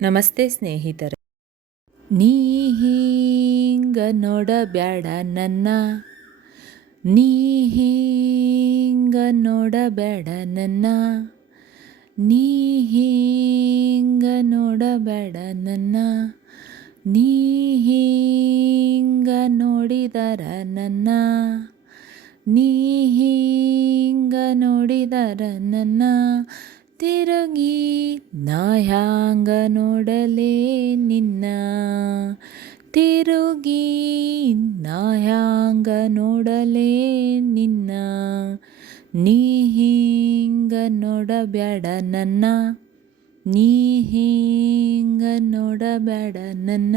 ನಮಸ್ತೆ ಸ್ನೇಹಿತರೆ. ನೀ ಹೀಂಗ ನೋಡಬ್ಯಾಡ ನನ್ನ. ನೀ ಹೀಂಗ ನೋಡಬ್ಯಾಡ ನನ್ನ. ನೀ ಹೀಂಗ ನೋಡಬ್ಯಾಡ ನನ್ನ. ನೀ ಹೀಂಗ ನೋಡಿದರ ನನ್ನ. ನೀ ಹೀಂಗ ನೋಡಿದರ ನನ್ನ. ತಿರುಗಿ ನಾ ಹ್ಯಾಂಗ ನೋಡಲೇ ನಿನ್ನ? ತಿರುಗಿ ನಾ ಹ್ಯಾಂಗ ನೋಡಲೇ ನಿನ್ನ? ನೀ ಹಿಂಗ ನೋಡಬೇಡ ನನ್ನ? ನೀ ಹಿಂಗ ನೋಡಬೇಡ ನನ್ನ?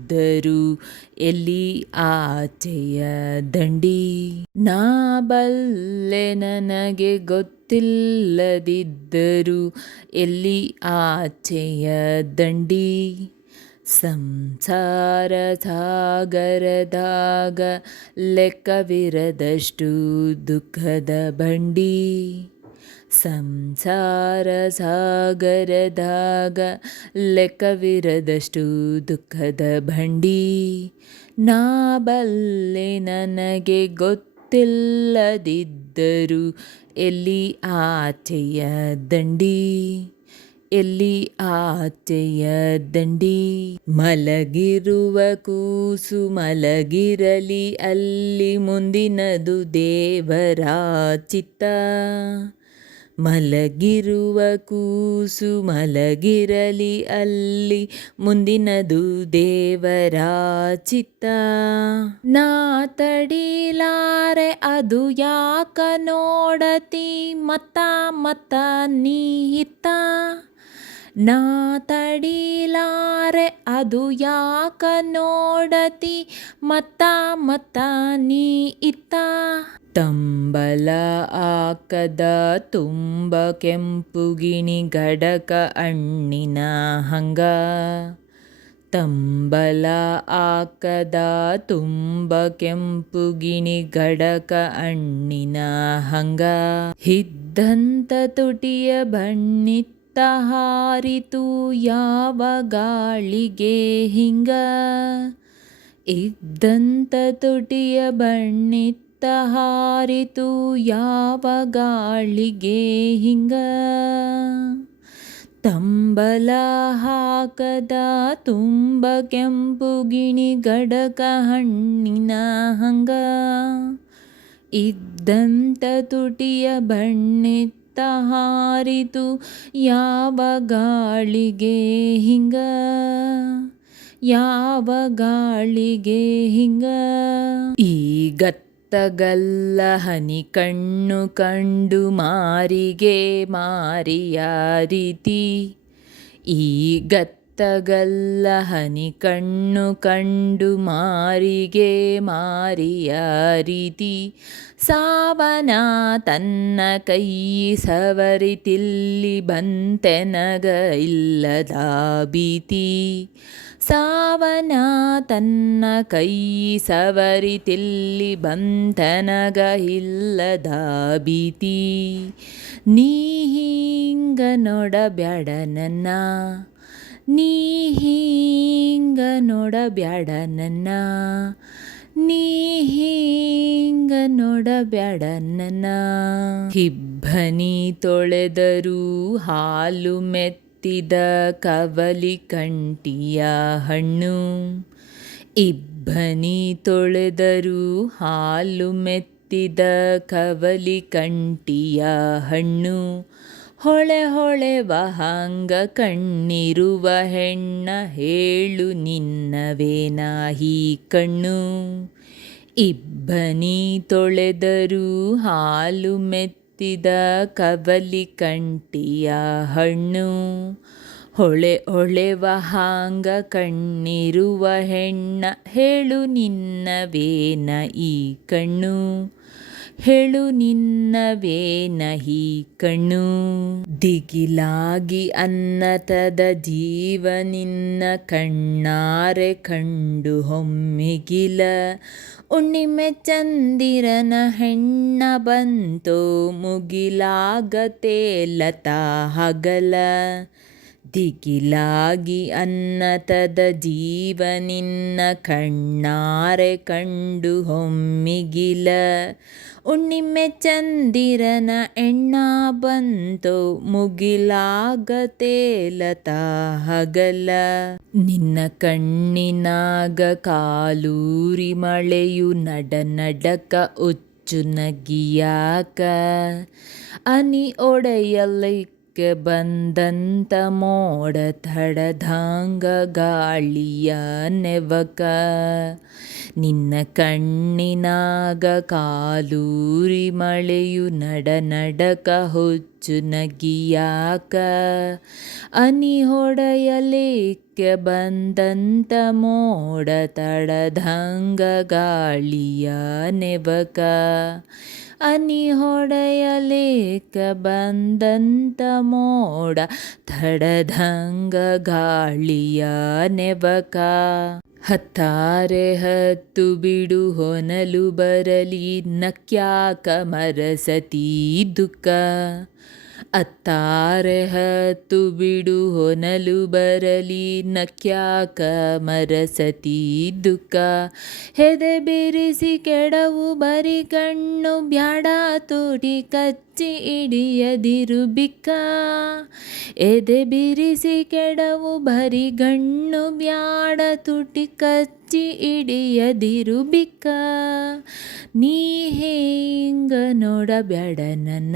ಗೊತ್ತಿಲ್ಲದಿದ್ದರೂ ಎಲ್ಲಿ ಆಚೆಯ ದಂಡಿ ನಾ ಬಲ್ಲೆ ನನಗೆ ಗೊತ್ತಿಲ್ಲದಿದ್ದರೂ ಎಲ್ಲಿ ಆಚೆಯ ದಂಡಿ ಸಂಸಾರ ಸಾಗರದಾಗ ಲೆಕ್ಕವಿರದಷ್ಟು ದುಃಖದ ಬಂಡಿ ಸಂಸಾರ ಸಾಗರದಾಗ ಲೆಕ್ಕವಿರದಷ್ಟು ದುಃಖದ ಭಂಡಿ. ನಾ ಬಲ್ಲೆ ನನಗೆ ಗೊತ್ತಿಲ್ಲದಿದ್ದರು ಎಲ್ಲಿ ಆಚೆಯ ದಂಡಿ? ಎಲ್ಲಿ ಆಚೆಯ ದಂಡಿ? ಮಲಗಿರುವ ಕೂಸು ಮಲಗಿರಲಿ ಅಲ್ಲಿ ಮುಂದಿನದು ದೇವರ ಚಿತ್ತ. ಮಲಗಿರುವ ಕೂಸು ಮಲಗಿರಲಿ ಅಲ್ಲಿ. ಮುಂದಿನದು ದೇವರ ಚಿತ್ತ. ನಾ ತಡಿಲಾರೆ ಅದು ಯಾಕ ನೋಡತಿ? ಮತ್ತ ಮತ್ತ ನೀಹಿತ. ನಾ ತಡಿಲಾರೆ ಅದು ಯಾಕ ನೋಡತಿ? ಮತ್ತ ಮತ್ತ ನೀ ಇತ್ತ ತಂಬಲ ಆಕದ ತುಂಬ ಕೆಂಪುಗಿಣಿ ಗಡಕ ಅಣ್ಣಿನ ಹಂಗ. ತಂಬಲ ಆಕದ ತುಂಬ ಕೆಂಪು ಗಿಣಿ ಗಡಕ ಅಣ್ಣಿನ ಹಂಗ. ಹಿದ್ದಂತ ತುಟಿಯ ಬಣ್ಣಿತ್ತ ಹಾರಿತು ಯಾವ ಗಾಳಿಗೆ ಹಿಂಗ. ಇದ್ದಂತ ತುಟಿಯ ಬಣ್ಣಿತ್ತ ಹಾರಿತು ಯಾವ ಗಾಳಿಗೆ ಹಿಂಗ? ತಂಬಲ ಹಾಕದ ತುಂಬ ಕೆಂಪು ಗಿಣಿ ಗಡಕ ಹಣ್ಣಿನ ಹಂಗ? ಇದ್ದಂತ ತುಟಿಯ ಬಣ್ಣಿತ್ತ ಹಾರಿತು ಯಾವ ಗಾಳಿಗೆ ಹಿಂಗ? ಯಾವ ಗಾಳಿಗೆ ಹಿಂಗ? ಈ ಗತ್ತಗಲ್ಲ ಹನಿ ಕಣ್ಣು ಕಂಡು ಮಾರಿಗೆ ಮಾರಿಯ ರೀತಿ ಈ ಗತ್ತಗಲ್ಲ ಹನಿ ಕಣ್ಣು ಕಂಡು ಮಾರಿಗೆ ಮಾರಿಯ ರೀತಿ. ಸಾವನ ತನ್ನ ಕೈ ಸವರಿತಿಲ್ಲಿ ಬಂತೆನಗ ಇಲ್ಲದ ಭೀತಿ. ಸಾವನ ತನ್ನ ಕೈ ಸವರಿತಿಲ್ಲಿ ಬಂತನಗ ಇಲ್ಲದ ಭೀತಿ. ನೀ ಹಿಂಗ ನೋಡಬ್ಯಾಡ ನನ್ನ. ನೀ ಹಿಂಗ ನೋಡಬ್ಯಾಡ ನನ್ನ. ನೀ ಹಿಂಗ ನೋಡಬ್ಯಾಡ ನನ್ನ. ಹಿಬ್ಬನಿ ತೊಳೆದರು ಹಾಲು ಮೆತ್ತಿದ ಕವಲಿ ಕಂಟಿಯ ಹಣ್ಣು. ಇಬ್ಬನಿ ತೊಳೆದರು ಹಾಲು ಮೆತ್ತಿದ ಕವಲಿ ಕಂಟಿಯ ಹಣ್ಣು. ಹೊಳೆ ಹೊಳೆ ವಹಾಂಗ ಕಣ್ಣಿರುವ ಹೆಣ್ಣ ಹೇಳು ನಿನ್ನವೇನ ಹೀ ಕಣ್ಣು. ಇಬ್ಬನಿ ತೊಳೆದರೂ ಹಾಲು ಮೆತ್ತಿದ ಕವಲಿ ಕಂಟಿಯ ಹಣ್ಣು. ಹೊಳೆ ಹೊಳೆ ವಹಾಂಗ ಕಣ್ಣಿರುವ ಹೆಣ್ಣ ಹೇಳು ನಿನ್ನವೇನ ಈ ಕಣ್ಣು. ಹೇಳು ನಿನ್ನವೇ ನಹಿ ಕಣ್ಣು. ದಿಗಿಲಾಗಿ ಅನ್ನತದ ಜೀವ ನಿನ್ನ ಕಣ್ಣಾರೆ ಕಂಡು ಹೊಮ್ಮಿಗಿಲ. ಉಣ್ಣಿಮೆ ಚಂದಿರನ ಹೆಣ್ಣ ಬಂತು ಮುಗಿಲಾಗತೆ ಲತಾ ಹಗಲ. ದಿಗಿಲಾಗಿ ಅನ್ನತದ ಜೀವ ನಿನ್ನ ಕಣ್ಣಾರೆ ಕಂಡು ಹೊಮ್ಮಿಗಿಲ. ಉಣ್ಣಿಮೆ ಚಂದಿರನ ಎಣ್ಣ ಬಂತೋ ಮುಗಿಲಾಗತೇಲತಾ ಹಗಲ. ನಿನ್ನ ಕಣ್ಣಿನಾಗ ಕಾಲೂರಿ ಮಳೆಯು ನಡ ನಡಕ ಉಚ್ಚು ನಗಿಯಾಕ. ಅನಿ ಬಂದಂತ ಮೋಡ ತಡಧಾಂಗ ಗಾಳಿಯ ನೆವಕ. ನಿನ್ನ ಕಣ್ಣಿನಾಗ ಕಾಲೂರಿ ಮಳೆಯು ನಡ ನಡಕ ಹುಚ್ಚು ನಗಿಯಾಕ ಅನಿ ಹೊಡೆಯಲಿಕ್ಕೆ ಬಂದಂತ ಮೋಡ ತಡದಂಗ ಗಾಳಿಯ ನೆವಕ. ಅನಿ ಹೊಡೆಯಲೇಕ ಬಂದಂತ ಮೋಡ ತಡದಂಗ ಗಾಳಿಯ ನೆವಕ. ಹತ್ತಾರೆ ಹತ್ತು ಬಿಡು ಹೊನಲು ಬರಲಿ ನಕ್ಯಾಕ ಮರಸತಿ ದುಃಖ. ಅತ್ತಾರೆ ಹತ್ತು ಬಿಡು ಹೊನಲು ಬರಲಿ, ನಕ್ಯಾಕ ಮರಸತಿ ದುಃಖ. ಹೆದೆ ಬಿರಿಸಿ ಕೆಡವು ಬರಿ ಕಣ್ಣು, ಬ್ಯಾಡ ತುಟಿ ಕಚ್ಚಿ ಇಡಿಯದಿರು ಬಿಕ್ಕ. ಎದೆ ಬಿರಿಸಿ ಕೆಡವು ಬರಿ ಗಣ್ಣು, ಬ್ಯಾಡ ತುಟಿ ಕಚ್ಚಿ ಇಡಿಯದಿರು ಬಿಕ್ಕ. ನೀ ಹೇಂಗ ನೋಡಬ್ಯಾಡ ನನ್ನ?